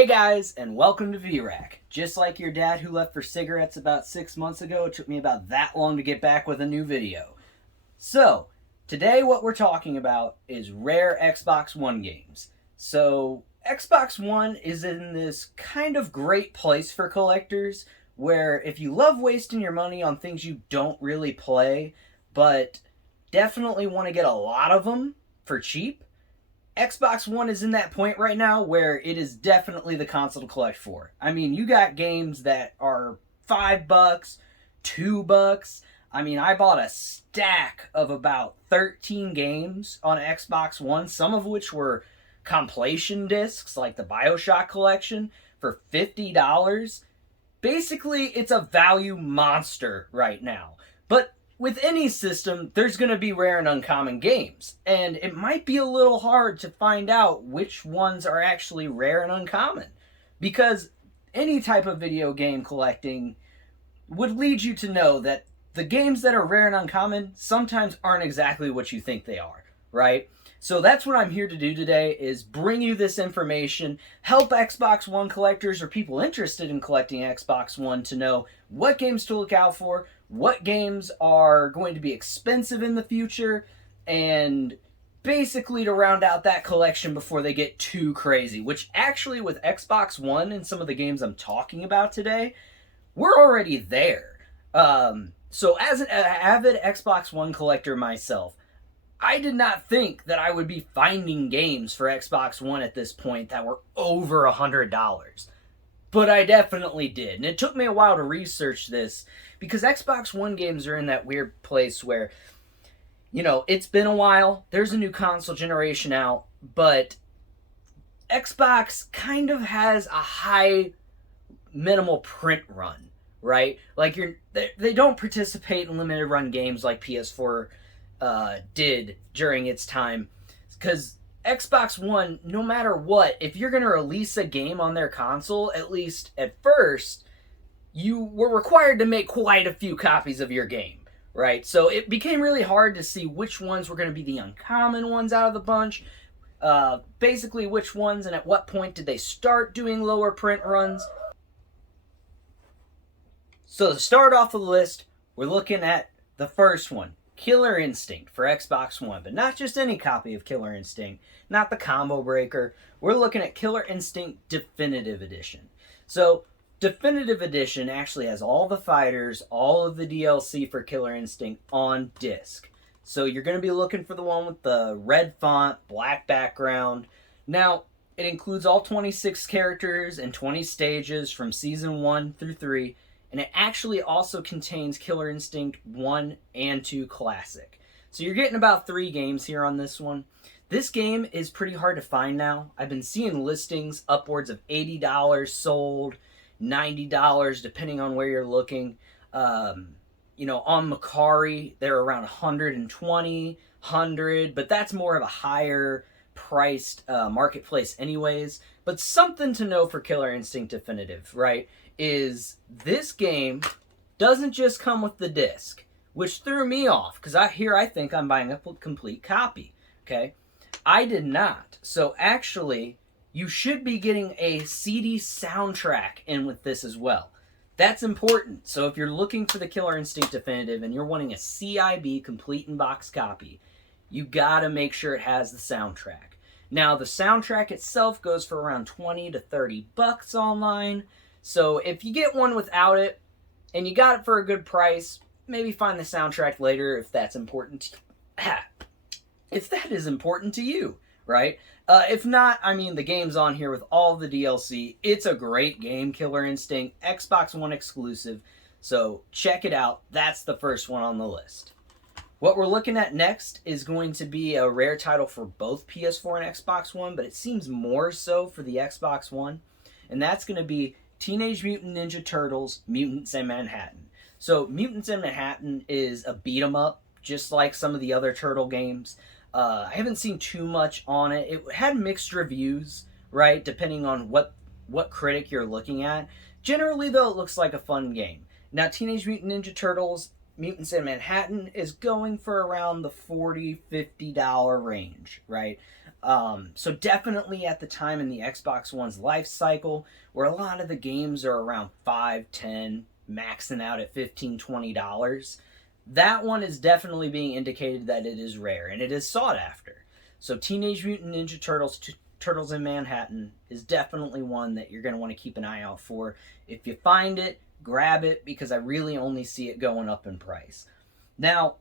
Hey guys, and welcome to VRAC. Just like your dad who left for cigarettes about 6 months ago, it took me about that long to get back with a new video. So, today what we're talking about is rare Xbox One games. So, Xbox One is in this kind of great place for collectors, where if you love wasting your money on things you don't really play, but definitely want to get a lot of them for cheap, Xbox One is in that point right now where it is definitely the console to collect for. I mean, you got games that are $5, $2. I mean, I bought a stack of about 13 games on Xbox One, some of which were compilation discs, like the BioShock collection, for $50. Basically, it's a value monster right now. But with any system, there's going to be rare and uncommon games, and it might be a little hard to find out which ones are actually rare and uncommon, because any type of video game collecting would lead you to know that the games that are rare and uncommon sometimes aren't exactly what you think they are, right? So that's what I'm here to do today, is bring you this information, help Xbox One collectors or people interested in collecting Xbox One to know what games to look out for, what games are going to be expensive in the future, and basically to round out that collection before they get too crazy, which actually with Xbox One and some of the games I'm talking about today, we're already there. So as an avid Xbox One collector myself, I did not think that I would be finding games for Xbox One at this point that were over $100. But I definitely did. And it took me a while to research this because Xbox One games are in that weird place where, you know, it's been a while. There's a new console generation out, but Xbox kind of has a high minimal print run, right? Like they don't participate in limited run games like PS4 did during its time, because Xbox One, no matter what, if you're going to release a game on their console, at least at first, you were required to make quite a few copies of your game, right? So it became really hard to see which ones were going to be the uncommon ones out of the bunch, basically which ones and at what point did they start doing lower print runs. So to start off the list, we're looking at the first one, Killer Instinct for Xbox One, but not just any copy of Killer Instinct, not the combo breaker. We're looking at Killer Instinct Definitive Edition. So, Definitive Edition actually has all the fighters, all of the DLC for Killer Instinct on disc. So you're going to be looking for the one with the red font, black background. Now, it includes all 26 characters and 20 stages from Season 1 through 3, and it actually also contains Killer Instinct 1 and 2 Classic. So you're getting about 3 games here on this one. This game is pretty hard to find now. I've been seeing listings upwards of $80 sold, $90 depending on where you're looking. You know, on Macari, they're around $120, $100, but that's more of a higher priced marketplace anyways. But something to know for Killer Instinct Definitive, right, is this game doesn't just come with the disc, which threw me off, because I think I'm buying a complete copy, okay? I did not. So actually, you should be getting a CD soundtrack in with this as well. That's important. So if you're looking for the Killer Instinct Definitive and you're wanting a CIB complete in-box copy, you gotta make sure it has the soundtrack. Now, the soundtrack itself goes for around 20 to 30 bucks online. So if you get one without it, and you got it for a good price, maybe find the soundtrack later if that's important to if that is important to you, right? If not, I mean, the game's on here with all the DLC. It's a great game, Killer Instinct, Xbox One exclusive, so check it out. That's the first one on the list. What we're looking at next is going to be a rare title for both PS4 and Xbox One, but it seems more so for the Xbox One, and that's going to be Teenage Mutant Ninja Turtles, Mutants in Manhattan. So Mutants in Manhattan is a beat-em-up, just like some of the other Turtle games. I haven't seen too much on it. It had mixed reviews, right, depending on what critic you're looking at. Generally, though, it looks like a fun game. Now, Teenage Mutant Ninja Turtles, Mutants in Manhattan is going for around the $40-$50 range, right? So definitely at the time in the Xbox One's life cycle, where a lot of the games are around $5, $10, maxing out at $15-$20, that one is definitely being indicated that it is rare and it is sought after. So Teenage Mutant Ninja Turtles, Turtles in Manhattan is definitely one that you're going to want to keep an eye out for. If you find it, grab it, because I really only see it going up in price. Now,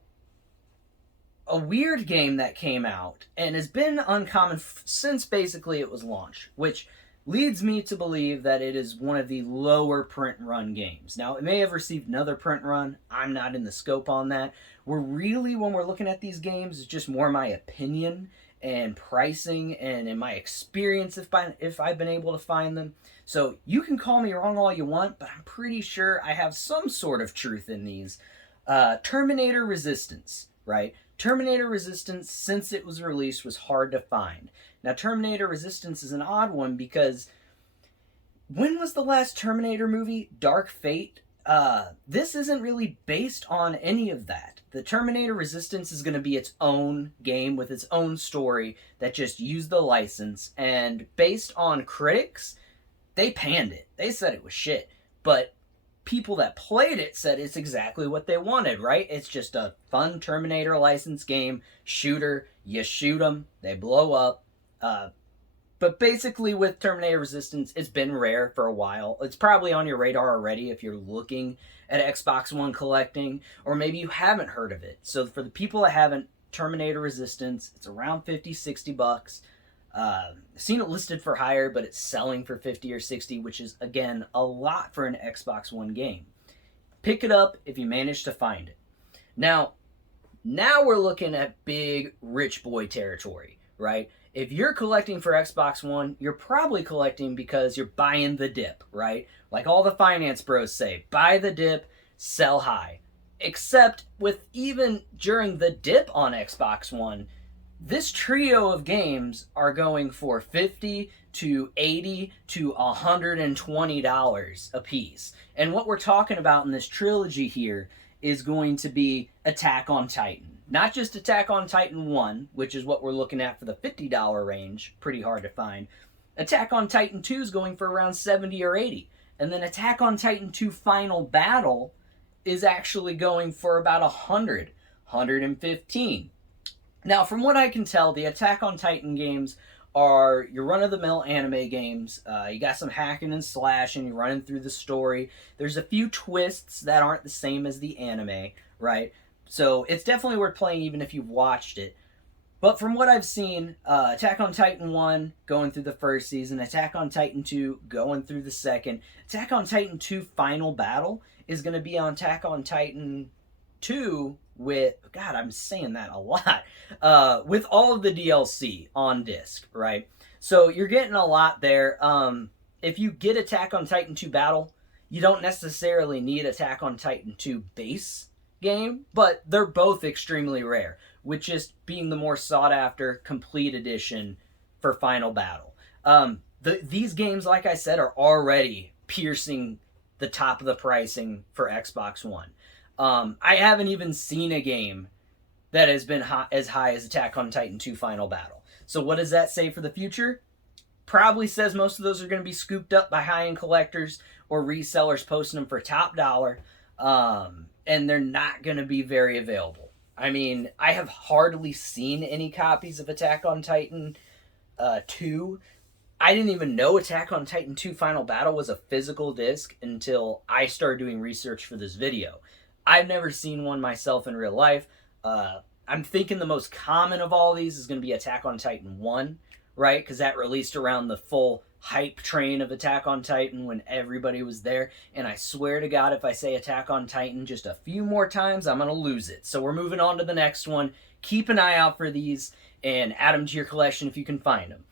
a weird game that came out and has been uncommon since basically it was launched, which leads me to believe that it is one of the lower print run games. Now, it may have received another print run. I'm not in the scope on that. When we're looking at these games, it's just more my opinion and pricing and in my experience if I've been able to find them. So you can call me wrong all you want, but I'm pretty sure I have some sort of truth in these. Terminator Resistance, right? Terminator Resistance, since it was released, was hard to find. Now, Terminator Resistance is an odd one because when was the last Terminator movie? Dark Fate? This isn't really based on any of that. The Terminator Resistance is going to be its own game with its own story that just used the license, and based on critics, they panned it. They said it was shit, but people that played it said it's exactly what they wanted, right? It's just a fun Terminator license game, shooter, you shoot them, they blow up. But basically with Terminator Resistance, it's been rare for a while. It's probably on your radar already if you're looking at Xbox One collecting, or maybe you haven't heard of it. So for the people that haven't, Terminator Resistance, it's around $50-$60. I've seen it listed for higher, but it's selling for 50 or 60, which is, again, a lot for an Xbox One game. Pick it up if you manage to find it. Now we're looking at big rich boy territory, right? If you're collecting for Xbox One, you're probably collecting because you're buying the dip, right? Like all the finance bros say, buy the dip, sell high. Except with even during the dip on Xbox One, this trio of games are going for $50 to $80 to $120 a piece. And what we're talking about in this trilogy here is going to be Attack on Titan. Not just Attack on Titan 1, which is what we're looking at for the $50 range, pretty hard to find. Attack on Titan 2 is going for around $70 or $80. And then Attack on Titan 2 Final Battle is actually going for about $100, $115. Now, from what I can tell, the Attack on Titan games are your run-of-the-mill anime games. You got some hacking and slashing, you're running through the story. There's a few twists that aren't the same as the anime, right? So it's definitely worth playing even if you've watched it. But from what I've seen, Attack on Titan 1 going through the first season, Attack on Titan 2 going through the second, Attack on Titan 2 Final Battle is going to be on Attack on Titan 2 with, God, I'm saying that a lot, with all of the DLC on disc, right? So you're getting a lot there. If you get Attack on Titan 2 Battle, you don't necessarily need Attack on Titan 2 base game, but they're both extremely rare, with just being the more sought after complete edition for Final Battle. These games, like I said, are already piercing the top of the pricing for Xbox One. I haven't even seen a game that has been as high as Attack on Titan 2 Final Battle. So what does that say for the future? Probably says most of those are going to be scooped up by high-end collectors or resellers posting them for top dollar. And they're not going to be very available. I mean, I have hardly seen any copies of Attack on Titan 2. I didn't even know Attack on Titan 2 Final Battle was a physical disc until I started doing research for this video. I've never seen one myself in real life. I'm thinking the most common of all these is going to be Attack on Titan 1, right? Because that released around the full hype train of Attack on Titan when everybody was there. And I swear to God, if I say Attack on Titan just a few more times, I'm going to lose it. So we're moving on to the next one. Keep an eye out for these and add them to your collection if you can find them.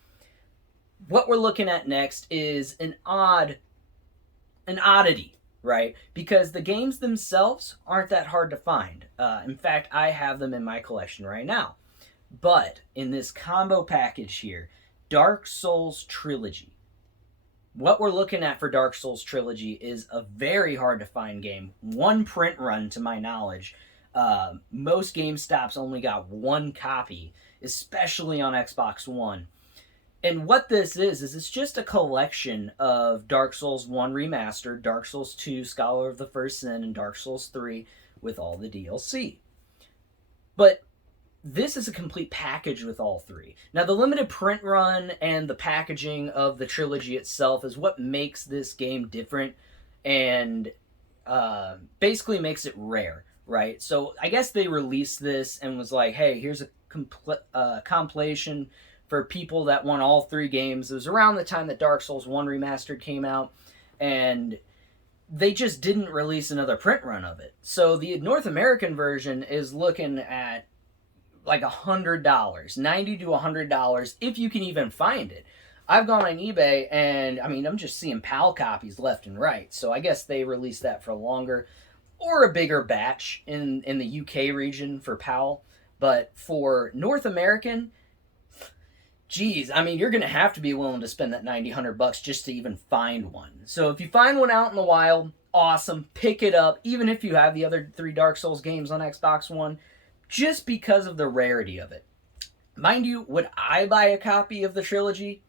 What we're looking at next is an oddity, right? Because the games themselves aren't that hard to find. In fact, I have them in my collection right now. But in this combo package here, Dark Souls Trilogy. what we're looking at for Dark Souls Trilogy is a very hard to find game. One print run, to my knowledge. Most GameStops only got one copy, especially on Xbox One. And what this is it's just a collection of Dark Souls 1 Remastered, Dark Souls 2 Scholar of the First Sin, and Dark Souls 3 with all the DLC. But this is a complete package with all three. Now, the limited print run and the packaging of the trilogy itself is what makes this game different and basically makes it rare, right? So I guess they released this and was like, hey, here's a compilation for people that want all three games. It was around the time that Dark Souls 1 Remastered came out, and they just didn't release another print run of it. So the North American version is looking at like $100, $90 to $100, if you can even find it. I've gone on eBay, and I mean, I'm just seeing PAL copies left and right. So I guess they released that for longer, or a bigger batch in the UK region for PAL. But for North American, geez, I mean, you're going to have to be willing to spend that $90, $100 just to even find one. So if you find one out in the wild, awesome, pick it up, even if you have the other three Dark Souls games on Xbox One, just because of the rarity of it. Mind you, would I buy a copy of the trilogy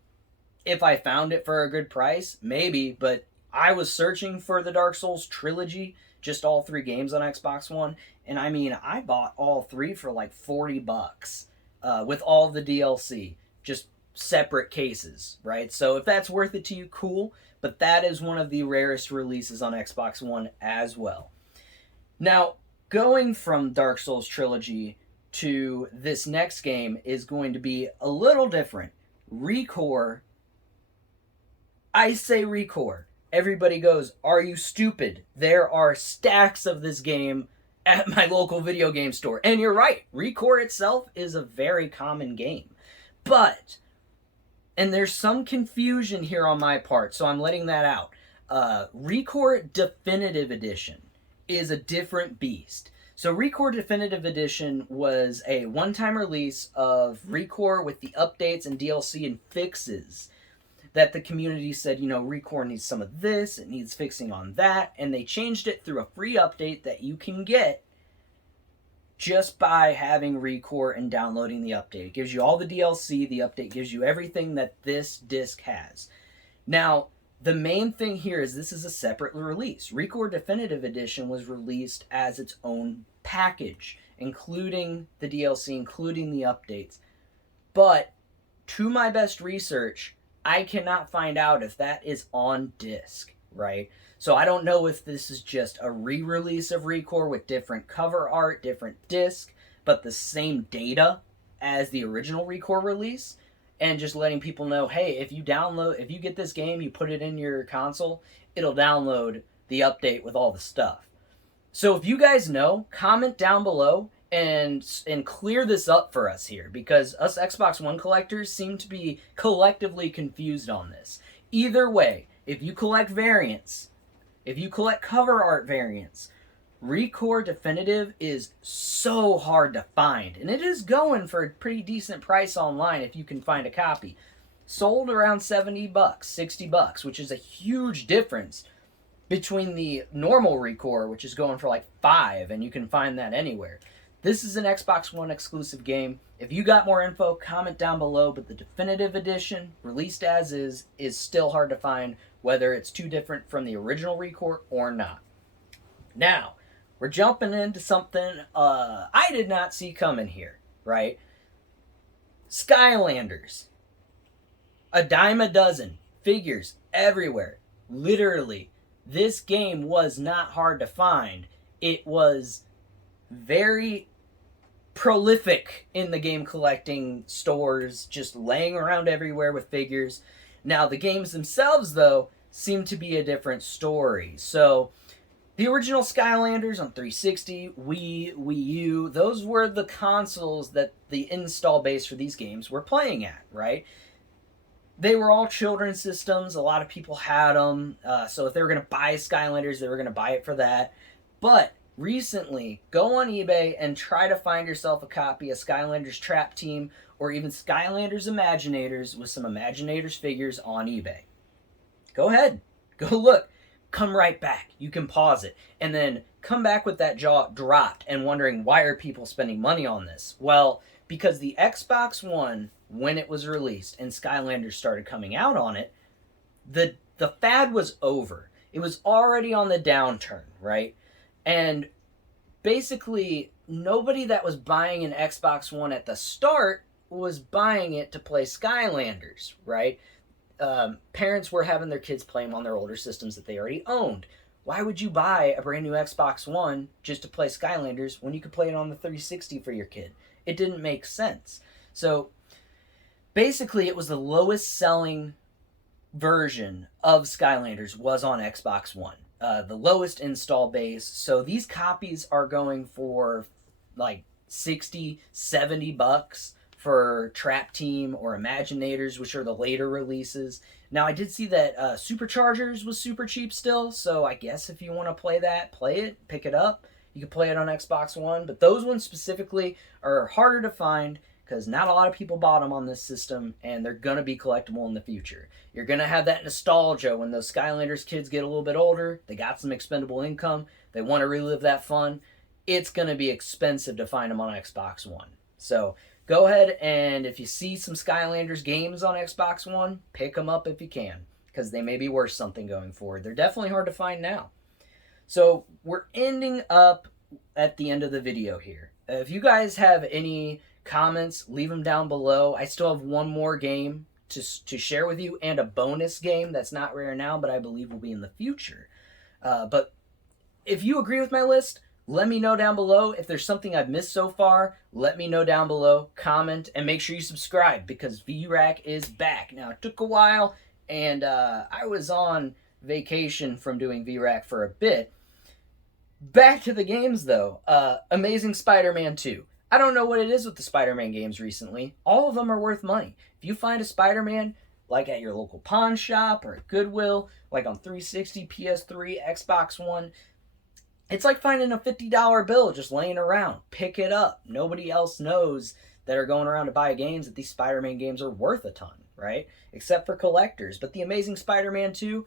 if I found it for a good price? Maybe, but I was searching for the Dark Souls trilogy, just all three games on Xbox One, and I mean, I bought all three for like $40 with all the DLC, just separate cases, right? So if that's worth it to you, cool, but that is one of the rarest releases on Xbox One as well. Now, going from Dark Souls Trilogy to this next game is going to be a little different. Recore. I say Recore. Everybody goes, are you stupid? There are stacks of this game at my local video game store. And you're right. Recore itself is a very common game. But, and there's some confusion here on my part, so I'm letting that out. Recore Definitive Edition is a different beast. So Recore Definitive Edition was a one-time release of Recore with the updates and DLC and fixes that the community said, you know, Recore needs some of this, it needs fixing on that, and they changed it through a free update that you can get just by having Recore and downloading the update. It gives you all the DLC, the update gives you everything that this disc has. Now, the main thing here is this is a separate release. Recore Definitive Edition was released as its own package, including the DLC, including the updates. But, to my best research, I cannot find out if that is on disc, right? So I don't know if this is just a re-release of Recore with different cover art, different disc, but the same data as the original Recore release, and just letting people know, hey, if you get this game, you put it in your console, it'll download the update with all the stuff. So if you guys know, comment down below and clear this up for us here, because us Xbox One collectors seem to be collectively confused on this. Either way, if you collect variants, if you collect cover art variants, Recore Definitive is so hard to find, and it is going for a pretty decent price online if you can find a copy. Sold around $70, $60, which is a huge difference between the normal Recore, which is going for like $5, and you can find that anywhere. This is an Xbox One exclusive game. If you got more info, comment down below, but the Definitive Edition, released as is still hard to find, whether it's too different from the original Recore or not. Now, we're jumping into something I did not see coming here, right? Skylanders. A dime a dozen. Figures everywhere. Literally, this game was not hard to find. It was very prolific in the game collecting stores, just laying around everywhere with figures. Now, the games themselves, though, seem to be a different story. So, the original Skylanders on 360, Wii U, those were the consoles that the install base for these games were playing at, right? They were all children's systems. A lot of people had them. So if they were going to buy Skylanders, they were going to buy it for that. But recently, go on eBay and try to find yourself a copy of Skylanders Trap Team or even Skylanders Imaginators with some Imaginators figures on eBay. go ahead. Go look. Come right back. You can pause it. And then come back with that jaw dropped and wondering, why are people spending money on this? Well, because the Xbox One, when it was released and Skylanders started coming out on it, the fad was over. It was already on the downturn, right? And basically, nobody that was buying an Xbox One at the start was buying it to play Skylanders, right? Parents were having their kids play them on their older systems that they already owned. Why would you buy a brand new Xbox One just to play Skylanders when you could play it on the 360 for your kid? It didn't make sense. So basically, it was the lowest selling version of Skylanders was on Xbox One. The lowest install base. So these copies are going for like 60, 70 bucks for Trap Team or Imaginators, which are the later releases. Now, I did see that Superchargers was super cheap still, so I guess if you want to play that, play it, pick it up. You can play it on Xbox One, but those ones specifically are harder to find because not a lot of people bought them on this system, and they're going to be collectible in the future. You're going to have that nostalgia when those Skylanders kids get a little bit older, they got some expendable income, they want to relive that fun. It's going to be expensive to find them on Xbox One. So go ahead, and if you see some Skylanders games on Xbox One, pick them up if you can, because they may be worth something going forward. They're definitely hard to find now. So we're ending up at the end of the video here. If you guys have any comments, leave them down below. I still have one more game to share with you, and a bonus game that's not rare now, but I believe will be in the future. But if you agree with my list, let me know down below. If there's something I've missed so far, let me know down below. Comment, and make sure you subscribe, because VRAC is back. Now, it took a while, and I was on vacation from doing VRAC for a bit. Back to the games, though. Amazing Spider-Man 2. I don't know what it is with the Spider-Man games recently. All of them are worth money. If you find a Spider-Man, like at your local pawn shop or at Goodwill, like on 360, PS3, Xbox One, it's like finding a $50 bill just laying around. Pick it up. Nobody else knows that are going around to buy games that these Spider-Man games are worth a ton, right? Except for collectors. But the Amazing Spider-Man 2,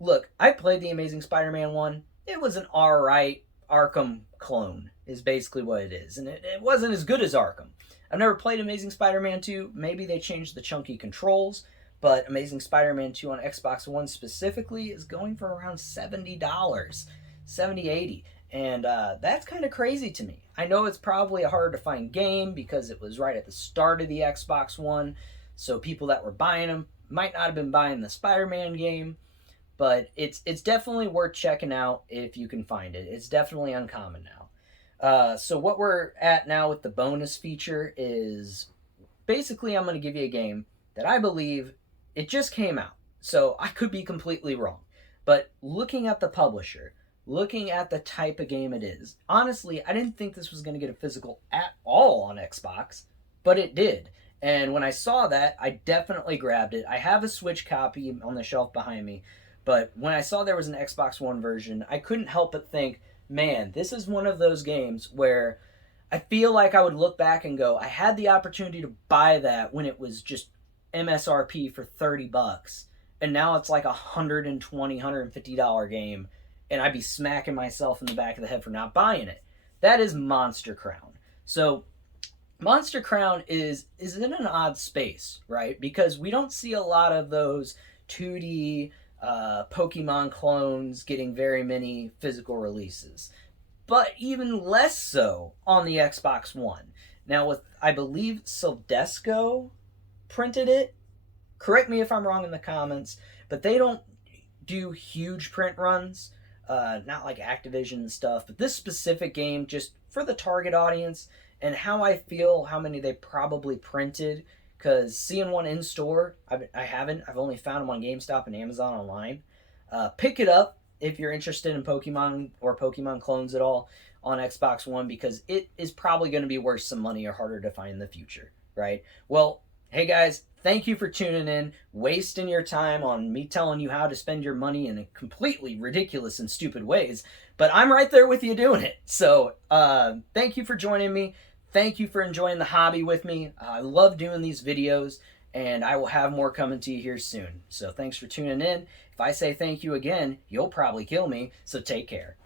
look, I played the Amazing Spider-Man 1. It was an alright Arkham clone, is basically what it is. And it wasn't as good as Arkham. I've never played Amazing Spider-Man 2. Maybe they changed the chunky controls, but Amazing Spider-Man 2 on Xbox One specifically is going for around $70. $70, $80. And that's kind of crazy to me. I know it's probably a harder to find game because it was right at the start of the Xbox One, so people that were buying them might not have been buying the Spider-Man game, but it's definitely worth checking out if you can find it. It's definitely uncommon now. So what we're at now with the bonus feature is basically I'm going to give you a game that I believe it just came out. So I could be completely wrong. But looking at the publisher, looking at the type of game it is, honestly, I didn't think this was going to get a physical at all on Xbox, but it did. And when I saw that, I definitely grabbed it. I have a Switch copy on the shelf behind me, but when I saw there was an Xbox One version, I couldn't help but think, man, this is one of those games where I feel like I would look back and go, I had the opportunity to buy that when it was just MSRP for 30 bucks, and now it's like $120, $150 game, and I'd be smacking myself in the back of the head for not buying it. That is Monster Crown. So Monster Crown is in an odd space, right? Because we don't see a lot of those 2D Pokemon clones getting very many physical releases, but even less so on the Xbox One. Now, with, I believe, Sildesco printed it. Correct me if I'm wrong in the comments, but they don't do huge print runs, not like Activision and stuff, but this specific game, just for the target audience and how I feel, how many they probably printed, because seeing one in store, I haven't. I've only found them on GameStop and Amazon online. Pick it up if you're interested in Pokemon or Pokemon clones at all on Xbox One, because it is probably going to be worth some money or harder to find in the future, right? Well, hey guys, thank you for tuning in, wasting your time on me telling you how to spend your money in completely ridiculous and stupid ways, but I'm right there with you doing it. So thank you for joining me. Thank you for enjoying the hobby with me. I love doing these videos, and I will have more coming to you here soon. So thanks for tuning in. If I say thank you again, you'll probably kill me, so take care.